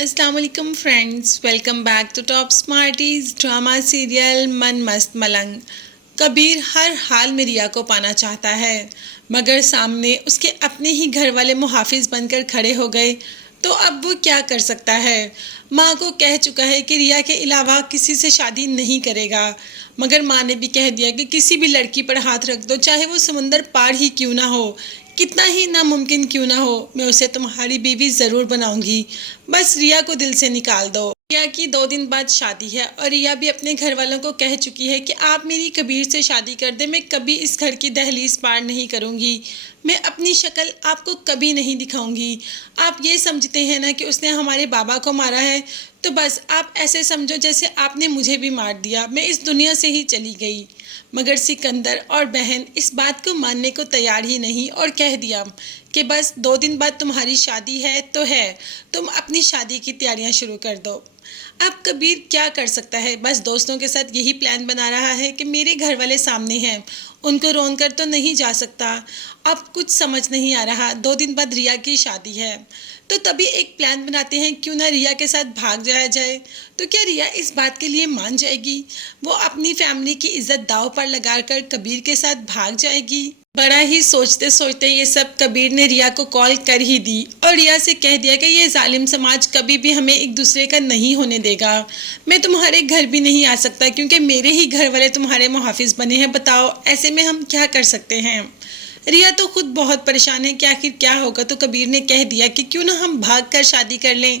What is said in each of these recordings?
अस्सलाम वालेकुम friends, welcome back to top smarties drama serial Mann Mast मलंग। कबीर हर हाल में रिया को पाना चाहता है, मगर सामने उसके अपने ही घर वाले मुहाफिज बनकर खड़े हो गए तो अब वो क्या कर सकता है। माँ को कह चुका है कि रिया के अलावा किसी से शादी नहीं करेगा, मगर माँ ने भी कह दिया कि किसी भी लड़की पर हाथ रख दो, चाहे वो समुंदर पार ही क्यों ना हो, कितना ही नामुमकिन क्यों ना हो, मैं उसे तुम्हारी बीवी ज़रूर बनाऊंगी। बस रिया को दिल से निकाल दो। रिया की 2 दिन बाद शादी है और रिया भी अपने घर वालों को कह चुकी है कि आप मेरी कबीर से शादी कर दे, मैं कभी इस घर की दहलीज पार नहीं करूंगी, मैं अपनी शक्ल आपको कभी नहीं दिखाऊंगी। आप ये समझते हैं ना कि उसने हमारे बाबा को मारा है, तो बस आप ऐसे समझो जैसे आपने मुझे भी मार दिया, मैं इस दुनिया से ही चली गई। मगर सिकंदर और बहन इस बात को मानने को तैयार ही नहीं और कह दिया कि बस 2 दिन बाद तुम्हारी शादी है तो है, तुम अपनी शादी की तैयारियां शुरू कर दो। अब कबीर क्या कर सकता है, बस दोस्तों के साथ यही प्लान बना रहा है कि मेरे घर वाले सामने हैं, उनको रोन कर तो नहीं जा सकता। अब कुछ समझ नहीं आ रहा, 2 दिन बाद रिया की शादी है, तो तभी एक प्लान बनाते हैं, क्यों ना रिया के साथ भाग जाया जाए। तो क्या रिया इस बात के लिए मान जाएगी? वो अपनी फैमिली की इज्जत दांव पर लगाकर कबीर के साथ भाग जाएगी? बड़ा ही सोचते सोचते ये सब कबीर ने रिया को कॉल कर ही दी और रिया से कह दिया कि ये जालिम समाज कभी भी हमें एक दूसरे का नहीं होने देगा। मैं तुम्हारे घर भी नहीं आ सकता क्योंकि मेरे ही घर वाले तुम्हारे मुहाफिज बने हैं। बताओ ऐसे में हम क्या कर सकते हैं। रिया तो खुद बहुत परेशान है कि आखिर क्या होगा। तो कबीर ने कह दिया कि क्यों ना हम भाग कर शादी कर लें।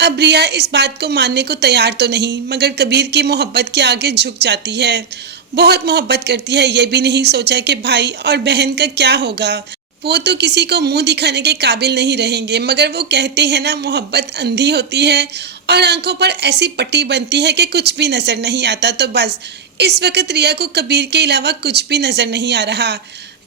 अब रिया इस बात को मानने को तैयार तो नहीं, मगर कबीर की मोहब्बत के आगे झुक जाती है। बहुत मोहब्बत करती है, ये भी नहीं सोचा कि भाई और बहन का क्या होगा। वो तो किसी को मुंह दिखाने के काबिल नहीं रहेंगे, मगर वो कहते हैं ना, मोहब्बत अंधी होती है और आंखों पर ऐसी पट्टी बनती है कि कुछ भी नजर नहीं आता। तो बस इस वक्त रिया को कबीर के अलावा कुछ भी नजर नहीं आ रहा।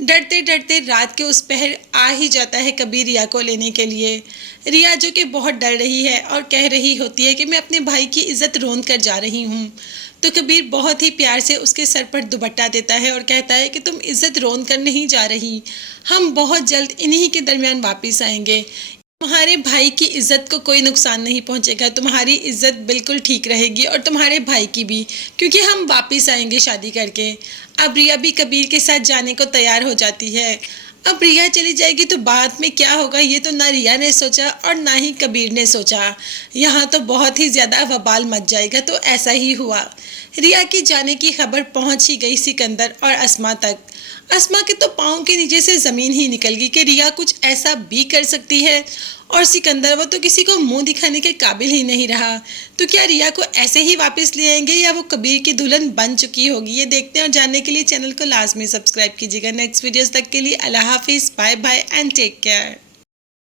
डरते डरते रात के उस पहर आ ही जाता है कबीर रिया को लेने के लिए। रिया जो कि बहुत डर रही है और कह रही होती है कि मैं अपने भाई की इज्जत रोन कर जा रही हूँ, तो कबीर बहुत ही प्यार से उसके सर पर दुपट्टा देता है और कहता है कि तुम इज्जत रोन कर नहीं जा रही, हम बहुत जल्द इन्हीं के दरमियान वापस आएंगे। तुम्हारे भाई की इज्जत को कोई नुकसान नहीं पहुंचेगा, तुम्हारी इज्जत बिल्कुल ठीक रहेगी और तुम्हारे भाई की भी, क्योंकि हम वापस आएंगे शादी करके। अब रिया भी कबीर के साथ जाने को तैयार हो जाती है। अब रिया चली जाएगी तो बाद में क्या होगा, ये तो ना रिया ने सोचा और ना ही कबीर ने सोचा। यहाँ तो बहुत ही ज़्यादा वबाल मच जाएगा। तो ऐसा ही हुआ। रिया की जाने की खबर पहुँच ही गई सिकंदर और अस्मा तक। अस्मा के तो पाँव के नीचे से ज़मीन ही निकल गई कि रिया कुछ ऐसा भी कर सकती है। और सिकंदर, वो तो किसी को मुंह दिखाने के काबिल ही नहीं रहा। तो क्या रिया को ऐसे ही वापस ले आएंगे या वो कबीर की दुल्हन बन चुकी होगी, ये देखते हैं। और जानने के लिए चैनल को लाजमी सब्सक्राइब कीजिएगा। नेक्स्ट वीडियोस तक के लिए अल्लाह हाफिज़, bye bye and take care.